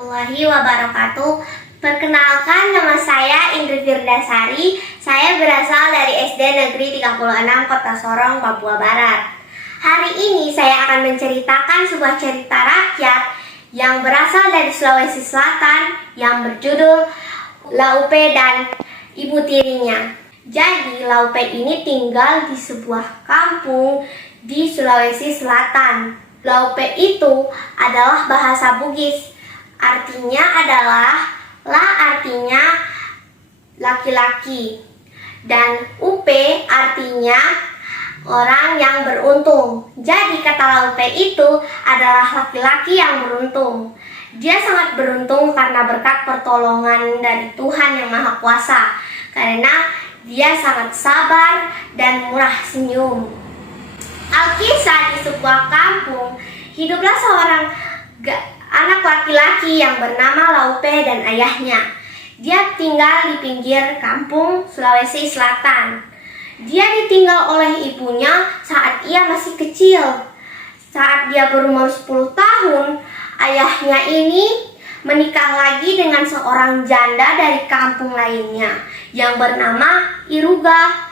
Warahmatullahi wabarakatuh. Perkenalkan, nama saya Indri Firdasari. Saya berasal dari SD Negeri 36 Kota Sorong, Papua Barat. Hari ini saya akan menceritakan sebuah cerita rakyat yang berasal dari Sulawesi Selatan yang berjudul Laupe dan Ibu Tirinya. Jadi Laupe ini tinggal di sebuah kampung di Sulawesi Selatan. Laupe itu adalah bahasa Bugis. Artinya adalah la artinya laki-laki dan upe artinya orang yang beruntung. Jadi kata Laupe itu adalah laki-laki yang beruntung. Dia sangat beruntung karena berkat pertolongan dari Tuhan Yang Maha Kuasa, karena dia sangat sabar dan murah senyum. Alkisah, di sebuah kampung hiduplah seorang anak laki-laki yang bernama Laupe dan ayahnya. Dia tinggal di pinggir kampung Sulawesi Selatan. Dia ditinggal oleh ibunya saat ia masih kecil. Saat dia berumur 10 tahun, ayahnya ini menikah lagi dengan seorang janda dari kampung lainnya yang bernama Iruga.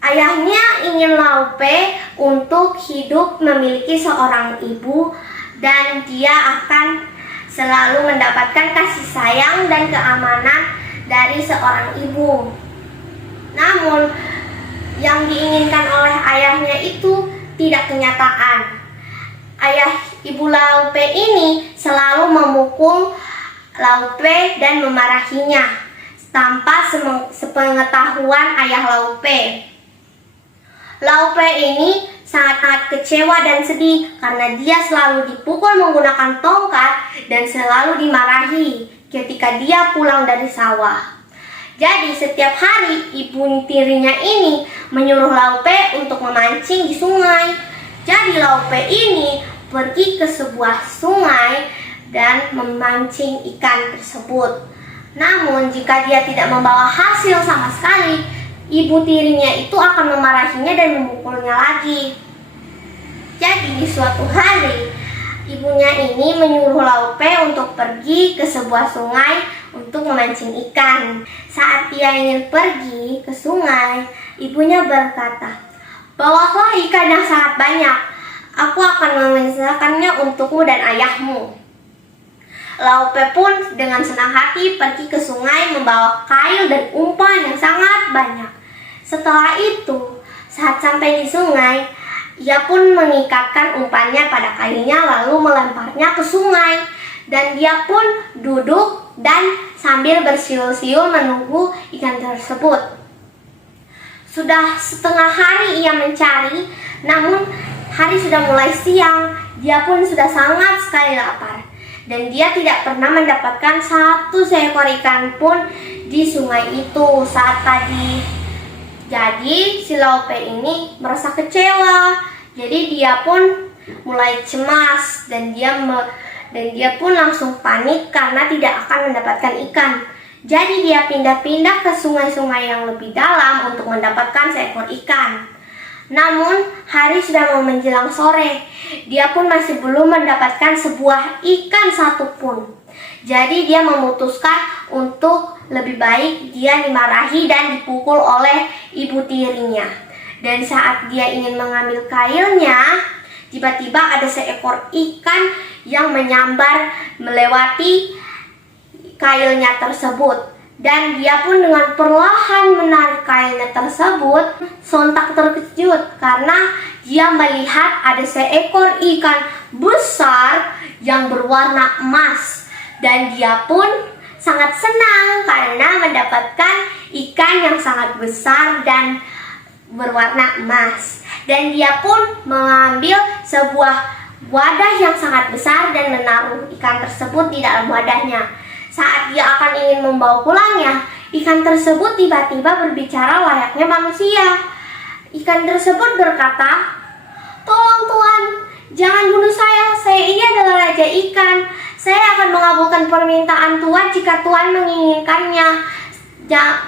Ayahnya ingin Laupe untuk hidup memiliki seorang ibu dan dia akan selalu mendapatkan kasih sayang dan keamanan dari seorang ibu. Namun, yang diinginkan oleh ayahnya itu tidak kenyataan. Ayah ibu Laupe ini selalu memukul Laupe dan memarahinya tanpa sepengetahuan ayah Laupe. Laupe ini sangat kecewa dan sedih karena dia selalu dipukul menggunakan tongkat dan selalu dimarahi ketika dia pulang dari sawah. Jadi setiap hari ibu tirinya ini menyuruh Laupe untuk memancing di sungai. Jadi Laupe ini pergi ke sebuah sungai dan memancing ikan tersebut. Namun jika dia tidak membawa hasil sama sekali, ibu tirinya itu akan memarahinya dan memukulnya lagi. Jadi di suatu hari, ibunya ini menyuruh Laupe untuk pergi ke sebuah sungai untuk memancing ikan. Saat dia ingin pergi ke sungai, ibunya berkata, "Bawalah ikan yang sangat banyak. Aku akan memisahkannya untukmu dan ayahmu." Laupe pun dengan senang hati pergi ke sungai membawa kail dan umpan yang sangat banyak. Setelah itu, saat sampai di sungai, ia pun mengikatkan umpannya pada kailnya lalu melemparnya ke sungai. Dan dia pun duduk dan sambil bersiul-siul menunggu ikan tersebut. Sudah setengah hari ia mencari, namun hari sudah mulai siang. Dia pun sudah sangat sekali lapar. Dan dia tidak pernah mendapatkan satu seekor ikan pun di sungai itu saat tadi. Jadi si Laupe ini merasa kecewa. Jadi dia pun mulai cemas dan dia pun langsung panik karena tidak akan mendapatkan ikan. Jadi dia pindah-pindah ke sungai-sungai yang lebih dalam untuk mendapatkan seekor ikan. Namun hari sudah mau menjelang sore. Dia pun masih belum mendapatkan sebuah ikan satupun. Jadi dia memutuskan untuk lebih baik dia dimarahi dan dipukul oleh ibu tirinya. Dan saat dia ingin mengambil kailnya, tiba-tiba ada seekor ikan yang menyambar melewati kailnya tersebut. Dan dia pun dengan perlahan menarik kailnya tersebut, sontak terkejut karena dia melihat ada seekor ikan besar yang berwarna emas. Dan dia pun sangat senang karena mendapatkan ikan yang sangat besar dan berwarna emas. Dan dia pun mengambil sebuah wadah yang sangat besar dan menaruh ikan tersebut di dalam wadahnya. Saat dia akan ingin membawa pulangnya, ikan tersebut tiba-tiba berbicara layaknya manusia. Ikan tersebut berkata, "Tolong Tuan, jangan bunuh saya ini adalah raja ikan. Saya akan mengabulkan permintaan Tuan jika Tuan menginginkannya.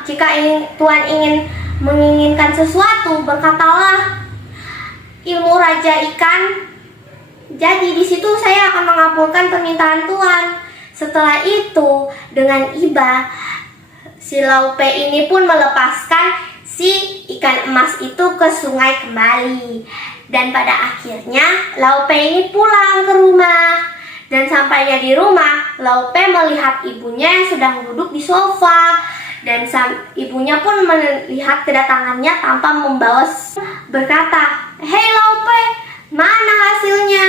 Jika Tuan ingin menginginkan sesuatu, berkatalah." Ilmu raja ikan. Jadi di situ saya akan mengabulkan permintaan Tuan. Setelah itu, dengan iba, si Laupe ini pun melepaskan si ikan emas itu ke sungai kembali. Dan pada akhirnya Laupe ini pulang ke rumah. Dan sampainya di rumah, Laupe melihat ibunya yang sedang duduk di sofa. Dan ibunya pun melihat kedatangannya tanpa membawa, berkata, "Hei Laupe, mana hasilnya?"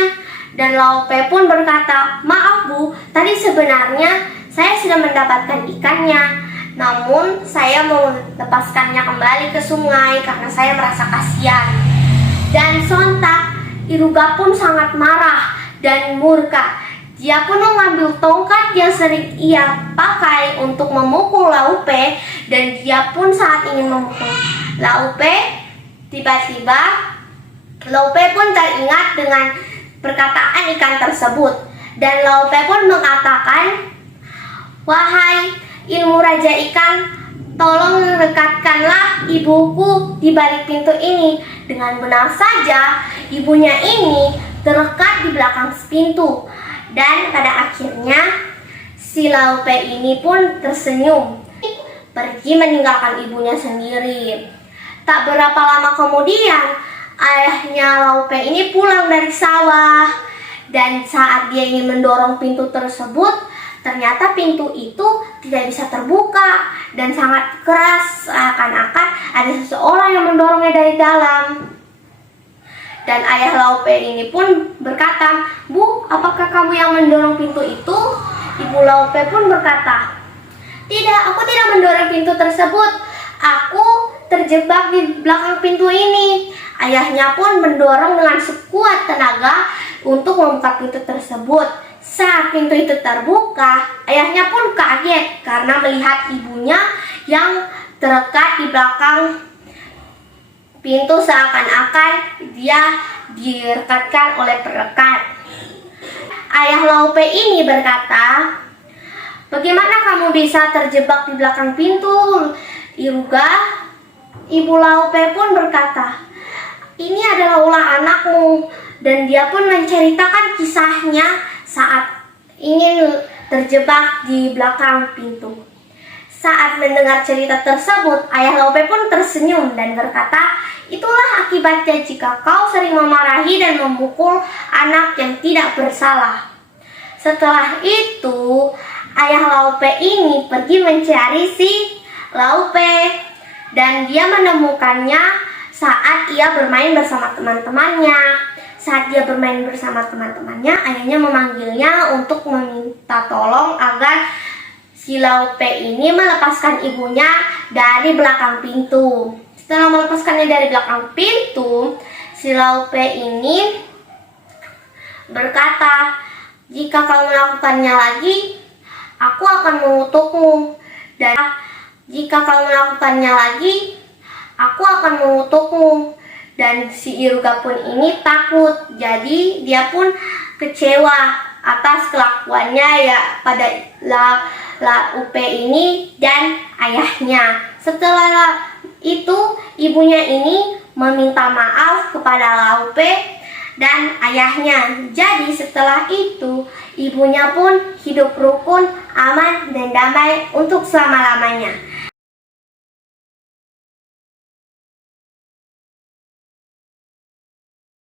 Dan Laupe pun berkata, "Maaf Bu, tadi sebenarnya saya sudah mendapatkan ikannya. Namun saya mau lepaskannya kembali ke sungai karena saya merasa kasihan." Dan sontak Iruga pun sangat marah dan murka. Dia pun mengambil tongkat yang sering ia pakai untuk memukul Laupe, dan dia pun saat ingin memukul Laupe, tiba-tiba Laupe pun teringat dengan perkataan ikan tersebut. Dan Laupe pun mengatakan, "Wahai ilmu Raja Ikan, tolong rekatkanlah ibuku di balik pintu ini." Dengan benar saja, ibunya ini terlekat di belakang pintu. Dan pada akhirnya si Laupe ini pun tersenyum, pergi meninggalkan ibunya sendiri. Tak berapa lama kemudian, ayahnya Laupe ini pulang dari sawah. Dan saat dia ingin mendorong pintu tersebut, ternyata pintu itu tidak bisa terbuka dan sangat keras, seakan-akan ada seseorang yang mendorongnya dari dalam. Dan ayah Laupe ini pun berkata, "Bu, apakah kamu yang mendorong pintu itu?" Ibu Laupe pun berkata, "Tidak, aku tidak mendorong pintu tersebut. Aku terjebak di belakang pintu ini." Ayahnya pun mendorong dengan sekuat tenaga untuk membuka pintu tersebut. Saat pintu itu terbuka, ayahnya pun kaget karena melihat ibunya yang terlekat di belakang pintu, seakan-akan dia direkatkan oleh perekat. Ayah Laupe ini berkata, "Bagaimana kamu bisa terjebak di belakang pintu, Iruga?" Ibu Laupe pun berkata, "Ini adalah ulah anakmu." Dan dia pun menceritakan kisahnya saat ingin terjebak di belakang pintu. Saat mendengar cerita tersebut, ayah Laupe pun tersenyum dan berkata, "Itulah akibatnya jika kau sering memarahi dan memukul anak yang tidak bersalah." Setelah itu, ayah Laupe ini pergi mencari si Laupe, dan dia menemukannya saat ia bermain bersama teman-temannya. Saat dia bermain bersama teman-temannya, ayahnya memanggilnya untuk meminta tolong agar si Laupe ini melepaskan ibunya dari belakang pintu. Setelah melepaskannya dari belakang pintu, si Laupe ini berkata, "Jika kau melakukannya lagi, aku akan mengutukmu. Dan jika kau melakukannya lagi, aku akan mengutukmu." Dan si Iruga pun ini takut, jadi dia pun kecewa atas kelakuannya ya pada Laupe ini dan ayahnya. Setelah itu, ibunya ini meminta maaf kepada Laupe dan ayahnya. Jadi setelah itu, ibunya pun hidup rukun, aman, dan damai untuk selama-lamanya.